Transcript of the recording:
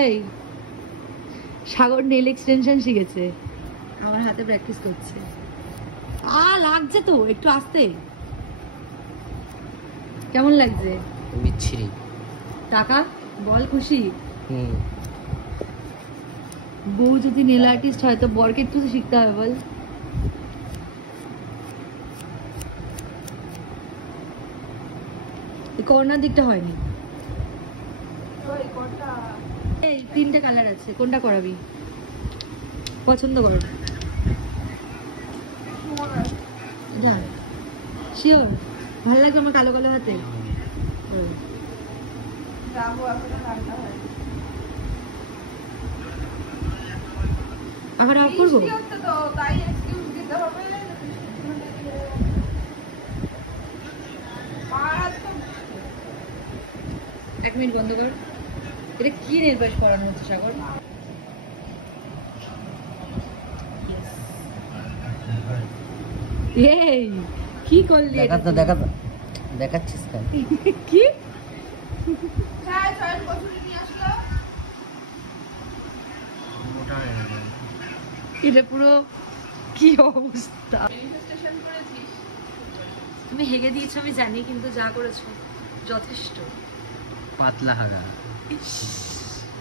এই সাগর nail extension শিখেছে, আমার হাতে প্র্যাকটিস করছে। লাগছে তো একটু আস্তে। কেমন লাগছে? বিচ্ছিরি। টাকা বল, খুশি? বউ যদি নেল আর্টিস্ট হয় তো বরকে একটু শিখতে হবে বল। কর্নার দিকটা হয়নি। এই 3টে কালার আছে, কোনটা করাবি? পছন্দ কর। শিওর ভালো লাগবে আমার কালো কালো হাতে? এখন অফ করবো? এক মিনিট বন্ধ কর। এটা কি নির্বাস করানো হচ্ছে সাগর? এই কি করলি? দেখাচ্ছিস কি? এটা পুরো কি অবস্থা। তুমি হেগে দিয়েছো আমি জানি, কিন্তু যা করেছো যথেষ্ট। পাতলা হাগা।